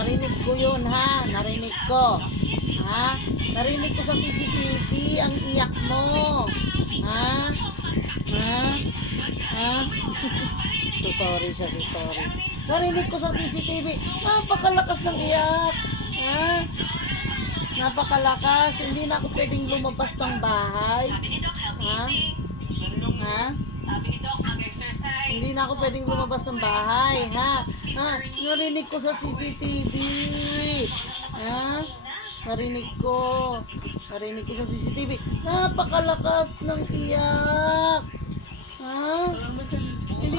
Narinig ko yun, ha? Narinig ko. Ha? Narinig ko sa CCTV ang iyak mo. Ha? Ha? Ha? So sorry siya, so sorry. Narinig ko sa CCTV. Napakalakas ng iyak. Ha? Napakalakas. Hindi na ako pwedeng lumabas ng bahay. Ha? Ha? Hindi na ako pwedeng lumabas ng bahay, ha? Ha? Narinig ko sa CCTV. Ha? Narinig ko. Narinig ko sa CCTV. Napakalakas ng iyak. Ha? Hindi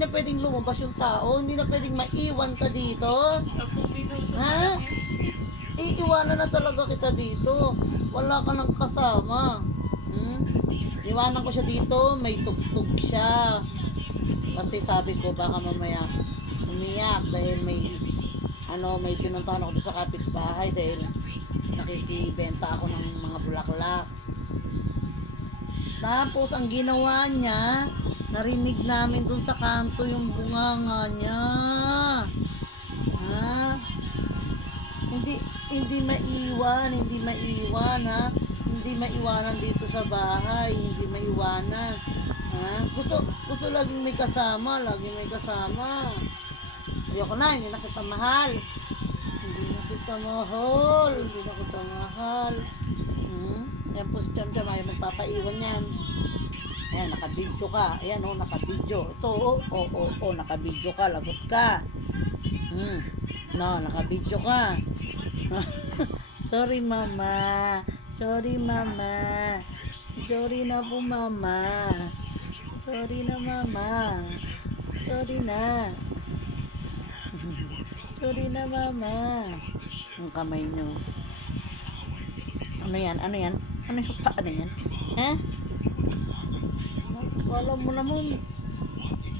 na pwedeng lumabas yung tao. Hindi na pwedeng maiwan ka dito. Ha? Iiwanan na talaga kita dito. Wala ka nang kasama. Iwanan ko siya dito, may tugtog siya. Kasi sabi ko baka mamaya umiyak dahil may pinuntahan ako sa kapitbahay dahil nakikibenta ako ng mga bulaklak. Tapos ang ginawa niya, narinig namin dun sa kanto yung bunganga niya. Ha? Hindi maiwan, ha? Hindi maiwanan dito sa bahay, hindi maiwanan. Ha? Gusto laging may kasama, Ayoko na, hindi na kita mahal. Yan po si Cham Cham, ayaw magpapaiwan yan. Ayan, nakabidyo ka. Ayan, nakabidyo. Ito, nakabidyo ka, lagot ka. Nakabidyo ka. Sorry, mama. Sorry na po, mama. Sorry na, mama. Sorry na. Sorry na, mama. Ang kamay nyo. Ano yan? Ano yung paa na yan? Ha? Alam mo naman,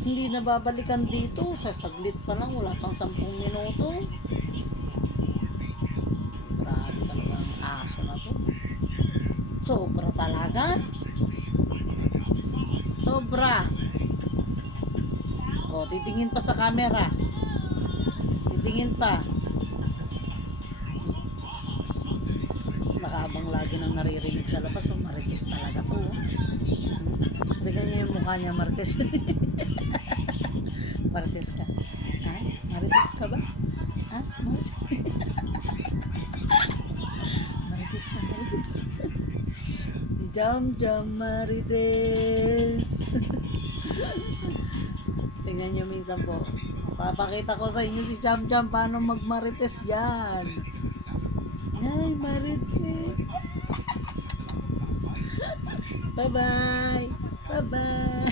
hindi na babalikan dito. Sa saglit pa lang, wala pang 10 minuto. Grabe talaga ang aso na to. Sobra talaga. Sobra. Titingin pa sa camera. Titingin pa. Nakaabang lagi ng naririnig sa labas. Marites talaga to. Bigyan niyo yung mukha niya, Marites. Marites ka. Ha? Marites ka ba? Ha? Marites ka, Marites. Jam Marites. Tingnan nyo minsan po. Papakita ko sa inyo si Jam paano magmarites yan. Ay, Marites. Bye-bye. Bye-bye.